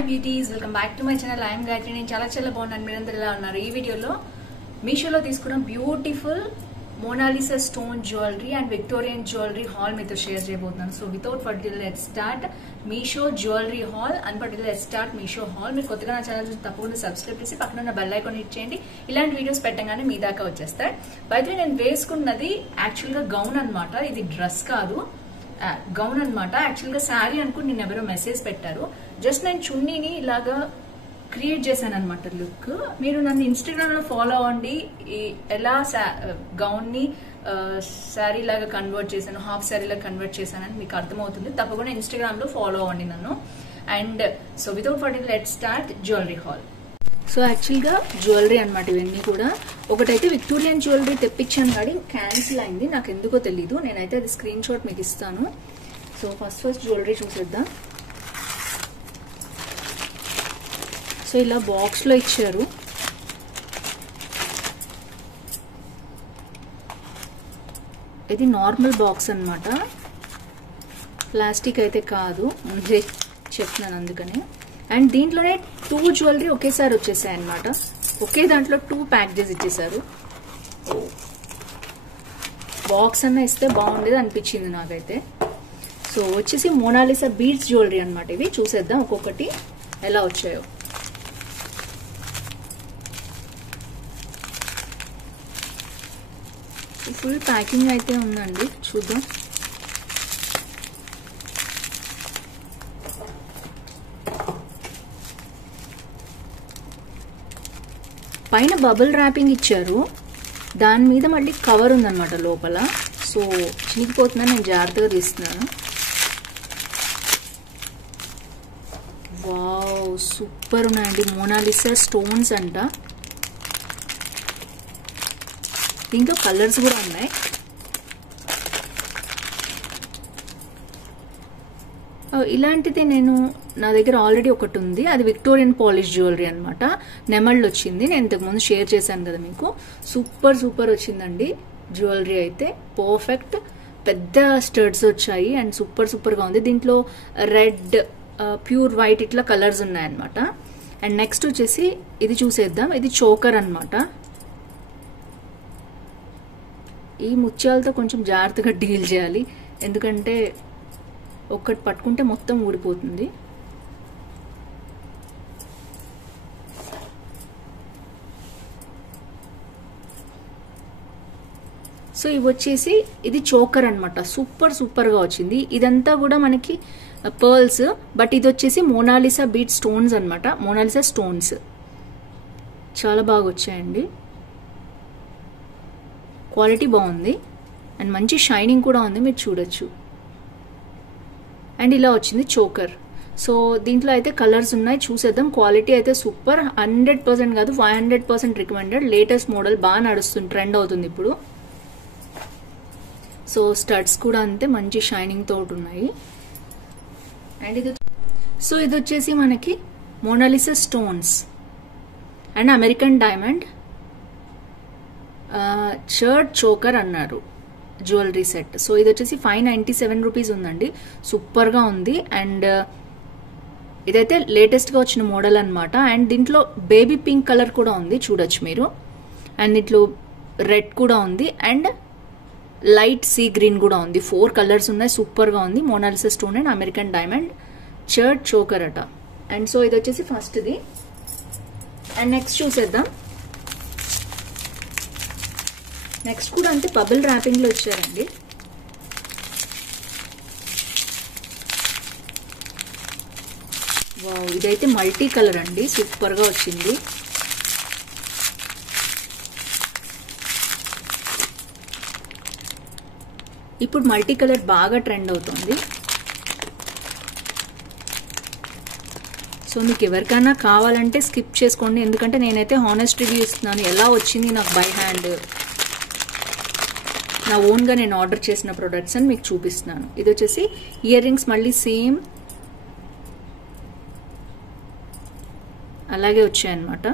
Hi beauties, welcome back to my channel. I'm Gayatri. నేను చాలా బాగున్నాను. మీరందరూ ఎలా ఉన్నారు? ఈ వీడియోలో మీషోలో తీసుకున్న beautiful Mona Lisa stone jewellery and Victorian jewellery haul మీతో షేర్ చేయబోతున్నాను. So without further let's start Meesho jewellery haul and further let's start Meesho haul. మీరు కొత్తగా నా ఛానల్ చూసి తప్పకుండా సబ్స్క్రైబ్ చేసి పక్కన ఉన్న బెల్ ఐకాన్ హిట్ చేయండి. ఇలాంటి వీడియోస్ పెట్టగానే మీ దాకా వచ్చేస్తాయి. బయట నేను వేసుకున్నది యాక్చువల్ గా గౌన్ అన్నమాట. ఇది డ్రెస్ కాదు, గౌన్ అనమాట. యాక్చువల్ గా శారీ అనుకుని నేను ఎవరో మెసేజ్ పెట్టారు. జస్ట్ నేను చున్నీని ఇలాగా క్రియేట్ చేశాను అనమాట లుక్. మీరు నన్ను ఇన్స్టాగ్రామ్ లో ఫాలో అవ్వండి. ఎలా గౌన్ ని శారీ లాగా కన్వర్ట్ చేశాను, హాఫ్ శారీ లాగా కన్వర్ట్ చేశానని మీకు అర్థమవుతుంది. తప్పకుండా ఇన్స్టాగ్రామ్ లో ఫాలో అవ్వండి నన్ను. And so without further let's start jewellery haul. So యాక్చువల్గా జ్యువెలరీ అనమాట ఇవన్నీ కూడా. ఒకటైతే విక్టోరియన్ జ్యువెలరీ తెప్పించాను కానీ క్యాన్సిల్ అయింది, నాకు ఎందుకో తెలీదు. నేనైతే అది స్క్రీన్ షాట్ మీకు ఇస్తాను. సో ఫస్ట్ జ్యువెలరీ చూసేద్దాం. సో ఇలా బాక్స్ లో ఇచ్చారు. ఇది నార్మల్ బాక్స్ అనమాట, ప్లాస్టిక్ అయితే కాదు, ముందే చెప్తున్నాను అందుకని. అండ్ దీంట్లోనే 2 జ్యువెలరీ ఒకేసారి వచ్చేసాయి అనమాట. ఒకే దాంట్లో 2 ప్యాక్ చేసి ఇచ్చేసారు. బాక్స్ అన్న ఇస్తే బాగుండేది అనిపించింది నాకైతే. సో వచ్చేసి మోనాలిసా బీడ్స్ జ్యువెలరీ అనమాట. ఇవి చూసేద్దాం ఒక్కొక్కటి ఎలా వచ్చాయో. ఫుల్ ప్యాకింగ్ అయితే ఉందండి, చూద్దాం. పైన బబుల్ ర్యాపింగ్ ఇచ్చారు, దాని మీద మళ్ళీ కవర్ ఉందన్నమాట లోపల. సో చినిగిపోతున్నా, నేను జాగ్రత్తగా తీస్తున్నాను. వావ్, సూపర్ ఉన్నాయండి. మోనాలిసా స్టోన్స్ అంట. దీంట్లో కలర్స్ కూడా ఉన్నాయి. ఇలాంటిది నా దగ్గర ఆల్రెడీ ఒకటి ఉంది. అది విక్టోరియన్ పాలిష్ జ్యువెలరీ అనమాట. నెమళ్ళు వచ్చింది, నేను ఇంతకుముందు షేర్ చేశాను కదా మీకు. సూపర్ వచ్చిందండి జ్యువెలరీ అయితే. పర్ఫెక్ట్, పెద్ద స్టడ్స్ వచ్చాయి అండ్ సూపర్ గా ఉంది. దీంట్లో రెడ్, ప్యూర్ వైట్ ఇట్లా కలర్స్ ఉన్నాయన్నమాట. అండ్ నెక్స్ట్ వచ్చేసి ఇది చూసేద్దాం. ఇది చోకర్ అనమాట. ఈ ముత్యాలతో కొంచెం జాగ్రత్తగా డీల్ చేయాలి, ఎందుకంటే ఒక్కటి పట్టుకుంటే మొత్తం ఊడిపోతుంది. సో ఇవి వచ్చేసి ఇది చోకర్ అనమాట. సూపర్ గా వచ్చింది. ఇదంతా కూడా మనకి పర్ల్స్, బట్ ఇది వచ్చేసి మోనాలిసా బీట్ స్టోన్స్ అనమాట. మోనాలిసా స్టోన్స్ చాలా బాగా వచ్చాయండి. క్వాలిటీ బాగుంది అండ్ మంచి షైనింగ్ కూడా ఉంది, మీరు చూడొచ్చు. అండ్ ఇలా వచ్చింది చోకర్. సో దీంట్లో అయితే కలర్స్ ఉన్నాయి, చూసేద్దాం. క్వాలిటీ అయితే సూపర్. 100% కాదు, 500% రికమెండెడ్. లేటెస్ట్ మోడల్, బాగా నడుస్తుంది, ట్రెండ్ అవుతుంది ఇప్పుడు. సో స్టడ్స్ కూడా అంతే మంచి షైనింగ్ తోటి ఉన్నాయి. అండ్ ఇది వచ్చేసి మనకి Mona Lisa stones and American diamond shirt choker అన్నారు జ్యువెలరీ సెట్. సో ఇది వచ్చేసి 597 రూపీస్ ఉందండి. సూపర్ గా ఉంది. అండ్ ఇదైతే లేటెస్ట్ గా వచ్చిన మోడల్ అనమాట. అండ్ దీంట్లో బేబీ పింక్ కలర్ కూడా ఉంది, చూడొచ్చు మీరు. అండ్ దీంట్లో రెడ్ కూడా ఉంది అండ్ లైట్ సీ గ్రీన్ కూడా ఉంది. 4 కలర్స్ ఉన్నాయి. సూపర్ గా ఉంది. Mona Lisa stone and American diamond shirt choker అట. అండ్ సో ఇది వచ్చేసి ఫస్ట్ది. అండ్ నెక్స్ట్ చూసేద్దాం. నెక్స్ట్ కూడా అంతే బబుల్ ర్యాపింగ్ లో ఇచ్చారండి. వావ్, ఇదైతే మల్టీ కలర్ అండి, సూపర్ గా వచ్చింది. ఇప్పుడు మల్టీ కలర్ బాగా ట్రెండ్ అవుతుంది. సో మీకు ఎవరికైనా కావాలంటే స్కిప్ చేసుకోండి, ఎందుకంటే నేనైతే హానెస్ట్ రివ్యూ ఇస్తున్నాను. ఎలా వచ్చింది నాకు బై హ్యాండ్, నా ఓన్ గా నేను ఆర్డర్ చేసిన ప్రొడక్ట్స్ అని మీకు చూపిస్తున్నాను. ఇది వచ్చేసి ఇయర్ రింగ్స్, మళ్ళీ సేమ్ అలాగే వచ్చాయన్నమాట.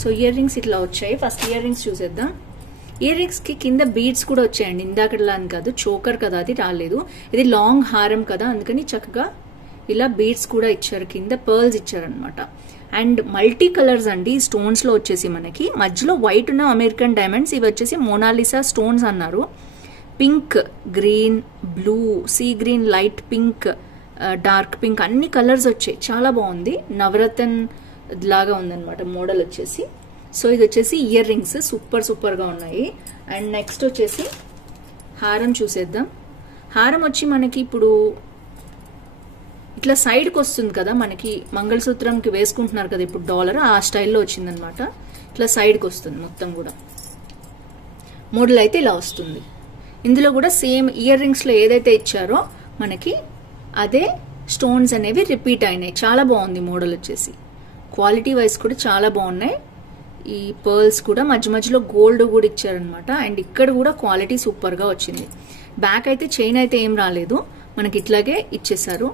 సో ఇయర్ రింగ్స్ ఇట్లా వచ్చాయి. ఫస్ట్ ఇయర్ రింగ్స్ చూసేద్దాం. ఇయర్ రింగ్స్ కి కింద బీడ్స్ కూడా వచ్చాయండి, ఇందాకలా అని కాదు, చోకర్ కదా అది రాలేదు, ఇది లాంగ్ హారం కదా అందుకని చక్కగా ఇలా బీడ్స్ కూడా ఇచ్చారు, కింద పర్ల్స్ ఇచ్చారనమాట. అండ్ మల్టీ కలర్స్ అండి స్టోన్స్ లో వచ్చేసి మనకి మధ్యలో వైట్ ఉన్న అమెరికన్ డైమండ్స్, ఇవి వచ్చేసి మోనాలిసా స్టోన్స్ అన్నారు. Pink, green, blue, sea green, light pink, dark pink అన్ని కలర్స్ వచ్చాయి, చాలా బాగుంది. నవరత్న్ లాగా ఉందన్నమాట మోడల్ వచ్చేసి. సో ఇది వచ్చేసి ఇయర్ రింగ్స్ సూపర్ గా ఉన్నాయి. అండ్ నెక్స్ట్ వచ్చేసి హారం చూసేద్దాం. హారం వచ్చి మనకి ఇప్పుడు ఇట్లా సైడ్కి వస్తుంది కదా, మనకి మంగళసూత్రంకి వేసుకుంటున్నారు కదా ఇప్పుడు డాలర్, ఆ స్టైల్లో వచ్చిందనమాట. ఇట్లా సైడ్కి వస్తుంది మొత్తం కూడా, మోడల్ అయితే ఇలా వస్తుంది. ఇందులో కూడా సేమ్ ఇయర్ రింగ్స్ లో ఏదైతే ఇచ్చారో మనకి అదే స్టోన్స్ అనేవి రిపీట్ అయినాయి. చాలా బాగుంది మోడల్ వచ్చేసి, క్వాలిటీ వైజ్ కూడా చాలా బాగున్నాయి. ఈ పర్ల్స్ కూడా మధ్య మధ్యలో గోల్డ్ కూడా ఇచ్చారనమాట. అండ్ ఇక్కడ కూడా క్వాలిటీ సూపర్ గా వచ్చింది. బ్యాక్ అయితే చైన్ అయితే ఏం రాలేదు, మనకి ఇట్లాగే ఇచ్చేసారు.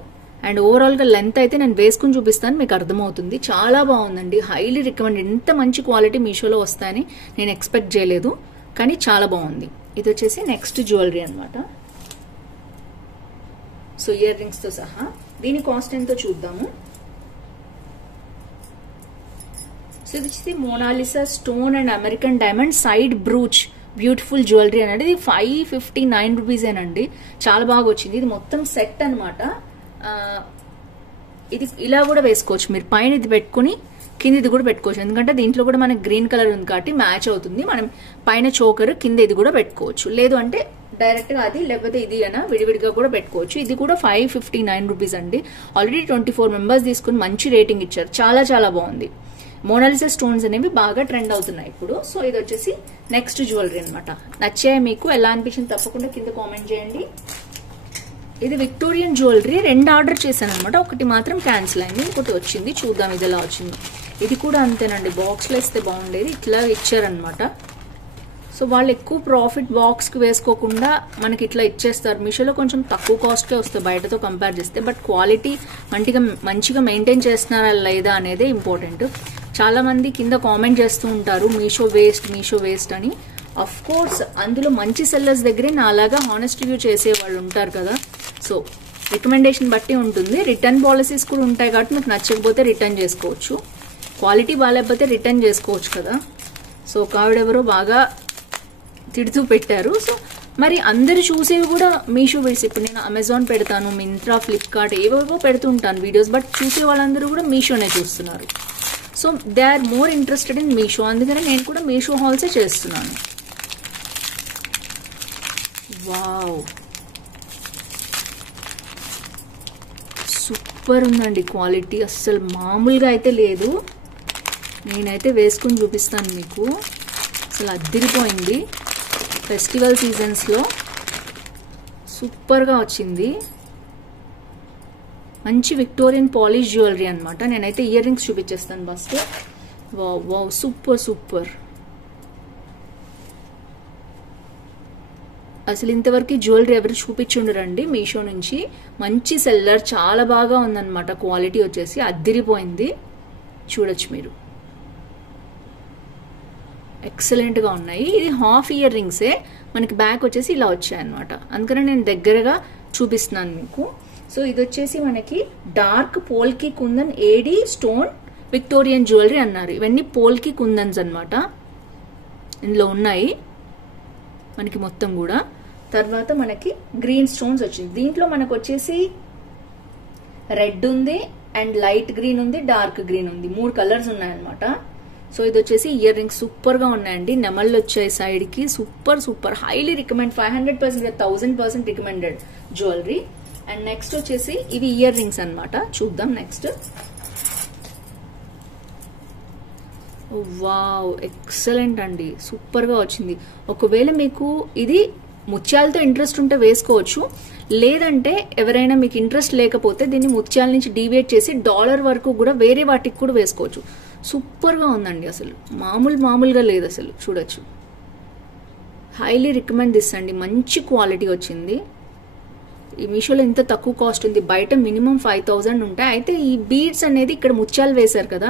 అండ్ ఓవరాల్ గా లెంత్ అయితే నేను వేసుకుని చూపిస్తాను, మీకు అర్థమవుతుంది. చాలా బాగుందండి, హైలీ రికమెండెడ్. ఇంత మంచి క్వాలిటీ మీషోలో వస్తాయని నేను ఎక్స్పెక్ట్ చేయలేదు, కానీ చాలా బాగుంది. ఇది వచ్చేసి నెక్స్ట్ జ్యువెలరీ అనమాట. సో ఇయర్ రింగ్స్ తో సహా దీని కాస్ట్ ఎంతో చూద్దాము. సో ఇది వచ్చేసి Mona Lisa stone and American diamond side brooch beautiful jewellery అనేది. ఇది 559 రూపీసేనండి, చాలా బాగా వచ్చింది. ఇది మొత్తం సెట్ అనమాట. ఇది ఇలా కూడా వేసుకోవచ్చు మీరు, పైన ఇది పెట్టుకుని కింద ఇది కూడా పెట్టుకోవచ్చు, ఎందుకంటే దీంట్లో కూడా మనకి గ్రీన్ కలర్ ఉంది కాబట్టి మ్యాచ్ అవుతుంది. మనం పైన చోకర్ కింద ఇది కూడా పెట్టుకోవచ్చు, లేదు అంటే డైరెక్ట్ గా అది లేకపోతే ఇది అయినా విడివిడిగా కూడా పెట్టుకోవచ్చు. ఇది కూడా 559 రూపీస్ అండి. ఆల్రెడీ 24 మెంబర్స్ తీసుకుని మంచి రేటింగ్ ఇచ్చారు, చాలా బాగుంది. మోనాలిసా స్టోన్స్ అనేవి బాగా ట్రెండ్ అవుతున్నాయి ఇప్పుడు. సో ఇది వచ్చేసి నెక్స్ట్ జ్యువెలరీ అనమాట. నచ్చాయి మీకు, ఎలా అనిపించింది తప్పకుండా కింద కామెంట్ చేయండి. ఇది విక్టోరియన్ జ్యువెలరీ, 2 ఆర్డర్ చేశాను అనమాట, ఒకటి మాత్రం క్యాన్సిల్ అయింది, ఇంకోటి వచ్చింది. చూద్దాం ఇది ఎలా వచ్చింది. ఇది కూడా అంతేనండి, బాక్స్ లో ఇస్తే బాగుండేది, ఇట్లా ఇచ్చారనమాట. సో వాళ్ళు ఎక్కువ ప్రాఫిట్ బాక్స్ కి వేసుకోకుండా మనకి ఇట్లా ఇచ్చేస్తారు. మీషోలో కొంచెం తక్కువ కాస్ట్ కే వస్తాయి బయటతో కంపేర్ చేస్తే, బట్ క్వాలిటీ మంచిగా మెయింటైన్ చేస్తున్నారా లేదా అనేదే ఇంపార్టెంట్. చాలా మంది కింద కామెంట్ చేస్తూ ఉంటారు మీషో వేస్ట్ అని. అఫ్ కోర్స్ అందులో మంచి సెల్లర్స్ దగ్గరే నా అలాగా హానెస్ట్ రివ్యూ చేసే వాళ్ళు ఉంటారు కదా. సో రికమెండేషన్ బట్టి ఉంటుంది. రిటర్న్ పాలసీస్ కూడా ఉంటాయి కాబట్టి మీకు నచ్చకపోతే రిటర్న్ చేసుకోవచ్చు, క్వాలిటీ బాగాలేకపోతే రిటర్న్ చేసుకోవచ్చు కదా. సో కావిడెవరో బాగా తిడుతూ పెట్టారు. సో మరి అందరు చూసేవి కూడా మీషో వీడియోస్, ఇప్పుడు నేను అమెజాన్ పెడతాను, మింత్రా, ఫ్లిప్కార్ట్ ఏవేవో పెడుతూ ఉంటాను వీడియోస్, బట్ చూసే వాళ్ళందరూ కూడా మీషోనే చూస్తున్నారు. So they are more interested in Meesho, అందుకని నేను కూడా మీషో హాల్సే చేస్తున్నాను. వావ్, సూపర్ ఉందండి క్వాలిటీ, అస్సలు మామూలుగా అయితే లేదు. నేనైతే వేసుకుని చూపిస్తాను మీకు, అసలు అద్దిరిపోయింది. ఫెస్టివల్ సీజన్స్లో సూపర్గా వచ్చింది. మంచి విక్టోరియన్ పాలిష్ జ్యువెలరీ అనమాట. నేనైతే ఇయర్ రింగ్స్ చూపించేస్తాను ఫస్ట్. Wow wow, super. అసలు ఇంతవరకు జ్యువెలరీ ఎవరు చూపించుండరండి మీషో నుంచి. మంచి సెల్లర్, చాలా బాగా ఉందన్నమాట. క్వాలిటీ వచ్చేసి అద్దిరిపోయింది, చూడొచ్చు మీరు, ఎక్సలెంట్ గా ఉన్నాయి. ఇది హాఫ్ ఇయర్ రింగ్సే, మనకి బ్యాక్ వచ్చేసి ఇలా వచ్చాయన్నమాట, అందుకనే నేను దగ్గరగా చూపిస్తున్నాను మీకు. సో ఇది వచ్చేసి మనకి dark polki kundan AD stone Victorian jewellery అన్నారు. ఇవన్నీ పోల్కి కుందన్స్ అనమాట, ఇందులో ఉన్నాయి మనకి మొత్తం కూడా. తర్వాత మనకి గ్రీన్ స్టోన్స్ వచ్చింది. దీంట్లో మనకు వచ్చేసి రెడ్ ఉంది అండ్ లైట్ గ్రీన్ ఉంది, డార్క్ గ్రీన్ ఉంది, 3 కలర్స్ ఉన్నాయన్నమాట. సో ఇది వచ్చేసి ఇయర్ రింగ్స్ సూపర్ గా ఉన్నాయండి, నెమళ్ళు వచ్చాయి సైడ్ కి, super highly recommend, 500% 1000% recommended jewellery. And next వచ్చేసి ఇవి ఇయర్ రింగ్స్ అనమాట, చూద్దాం నెక్స్ట్. వావ్, ఎక్సలెంట్ అండి, సూపర్ గా వచ్చింది. ఒకవేళ మీకు ఇది ముత్యాలతో ఇంట్రెస్ట్ ఉంటే వేసుకోవచ్చు, లేదంటే ఎవరైనా మీకు ఇంట్రెస్ట్ లేకపోతే దీన్ని ముత్యాల నుంచి డీవియేట్ చేసి డాలర్ వరకు కూడా వేరే వాటికి కూడా వేసుకోవచ్చు. సూపర్ గా ఉందండి, అసలు మామూలుగా లేదు అసలు, చూడొచ్చు. హైలీ రికమెండ్ దిస్ అండి, మంచి క్వాలిటీ వచ్చింది. ఈ మీషోలో ఎంత తక్కువ కాస్ట్ ఉంది, బయట మినిమం 5000 ఉంటాయి. అయితే ఈ బీడ్స్ అనేది ఇక్కడ ముత్యాలు వేశారు కదా,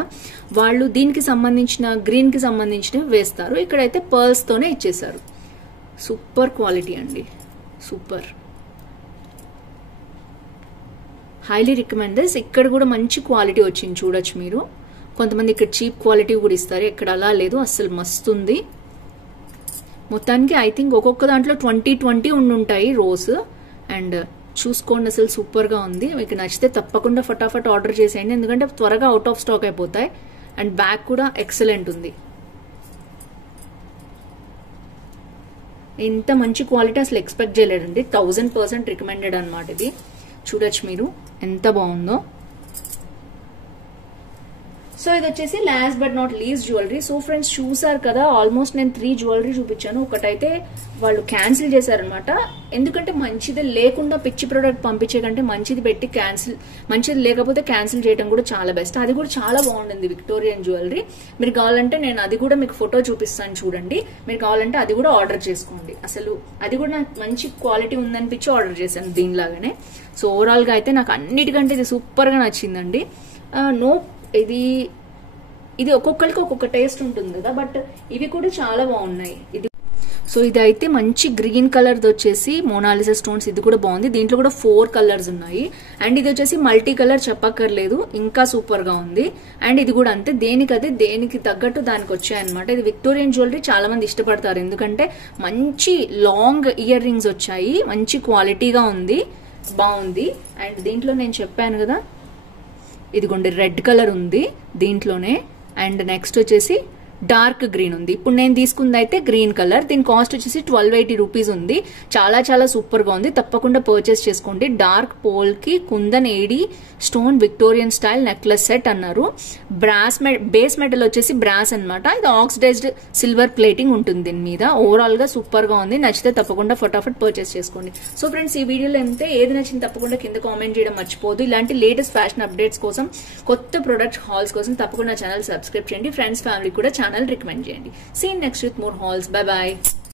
వాళ్ళు దీనికి సంబంధించిన గ్రీన్ కి సంబంధించినవి వేస్తారు. ఇక్కడైతే పర్ల్స్ తోనే ఇచ్చేసారు. సూపర్ క్వాలిటీ అండి, సూపర్, హైలీ రికమెండ్ దిస్. ఇక్కడ కూడా మంచి క్వాలిటీ వచ్చింది చూడొచ్చు మీరు. కొంతమంది ఇక్కడ చీప్ క్వాలిటీ కూడా ఇస్తారు, ఇక్కడ అలా లేదు, అస్సలు మస్తు ఉంది. మొత్తానికి ఐ థింక్ ఒక్కొక్క దాంట్లో 20 ఉండుంటాయి రోస్. అండ్ చూసుకోండి, అసలు సూపర్ గా ఉంది. మీకు నచ్చితే తప్పకుండా ఫటాఫట్ ఆర్డర్ చేసేయండి, ఎందుకంటే త్వరగా అవుట్ ఆఫ్ స్టాక్ అయిపోతాయి. అండ్ బ్యాగ్ కూడా ఎక్సలెంట్ ఉంది. ఇంత మంచి క్వాలిటీ అసలు ఎక్స్పెక్ట్ చేయలేదండి. 1000% రికమెండెడ్ అనమాట ఇది. చూడొచ్చు మీరు ఎంత బాగుందో. సో ఇది వచ్చేసి last but not least jewellery. So friends చూసారు కదా, ఆల్మోస్ట్ నేను 3 జ్యువెలరీ చూపించాను. ఒకటైతే వాళ్ళు క్యాన్సిల్ చేశారనమాట, ఎందుకంటే మంచిది లేకుండా పిచ్చి ప్రోడక్ట్ పంపించే కంటే మంచిది పెట్టి మంచిది లేకపోతే క్యాన్సిల్ చేయడం కూడా చాలా బెస్ట్. అది కూడా చాలా బాగుంటుంది, విక్టోరియన్ జ్యువెలరీ. మీరు కావాలంటే నేను అది కూడా మీకు ఫోటో చూపిస్తాను చూడండి. మీరు కావాలంటే అది కూడా ఆర్డర్ చేసుకోండి. అసలు అది కూడా నాకు మంచి క్వాలిటీ ఉందనిపించి ఆర్డర్ చేశాను దీనిలాగానే. సో ఓవరాల్ గా అయితే నాకు అన్నిటికంటే ఇది సూపర్ గా నచ్చిందండి. ఇది ఒక్కొక్కరికి ఒక్కొక్క టేస్ట్ ఉంటుంది కదా, బట్ ఇవి కూడా చాలా బాగున్నాయి. సో ఇది అయితే మంచి గ్రీన్ కలర్ వచ్చేసి మోనాలిసా స్టోన్స్, ఇది కూడా బాగుంది. దీంట్లో కూడా 4 కలర్స్ ఉన్నాయి. అండ్ ఇది వచ్చేసి మల్టీ కలర్, చెప్పక్కర్లేదు, ఇంకా సూపర్ గా ఉంది. అండ్ ఇది కూడా అంతే, దేనికి తగ్గట్టు దానికి వచ్చాయన్నమాట. ఇది విక్టోరియన్ జ్యువెలరీ చాలా మంది ఇష్టపడతారు, ఎందుకంటే మంచి లాంగ్ ఇయర్ రింగ్స్ వచ్చాయి, మంచి క్వాలిటీగా ఉంది, బాగుంది. అండ్ దీంట్లో నేను చెప్పాను కదా, ఇదిగోండి రెడ్ కలర్ ఉంది దీంట్లోనే. అండ్ నెక్స్ట్ వచ్చేసి డార్క్ గ్రీన్ ఉంది. ఇప్పుడు నేను తీసుకుంది అయితే గ్రీన్ కలర్. దీని కాస్ట్ వచ్చేసి 1280 రూపీస్ ఉంది. చాలా చాలా సూపర్ గా ఉంది, తప్పకుండా పర్చేస్ చేసుకోండి. డార్క్ పోల్ కి kundan AD stone Victorian style necklace set అన్నారు. బేస్ మెటల్ వచ్చేసి బ్రాస్ అన్నమాట. ఇది ఆక్సిడైజ్డ్ సిల్వర్ ప్లేటింగ్ ఉంటుంది దీని మీద. ఓవరాల్ గా సూపర్ గా ఉంది, నచ్చితే తప్పకుండా ఫటాఫట్ పర్చేస్ చేసుకోండి. సో ఫ్రెండ్స్, ఈ వీడియోలో అంతే. ఏది నచ్చింది తప్పకుండా కింద కామెంట్ చేయడం మర్చిపోదు. ఇలాంటి లేటెస్ట్ ఫ్యాషన్ అప్డేట్స్ కోసం, కొత్త ప్రొడక్ట్ హాల్స్ కోసం తప్పకుండా ఛానల్ సబ్స్క్రైబ్ చేయండి. ఫ్రెండ్స్ ఫ్యామిలీ కూడా ఛానల్ రికమెండ్ చేయండి. See next with more hauls. Bye bye.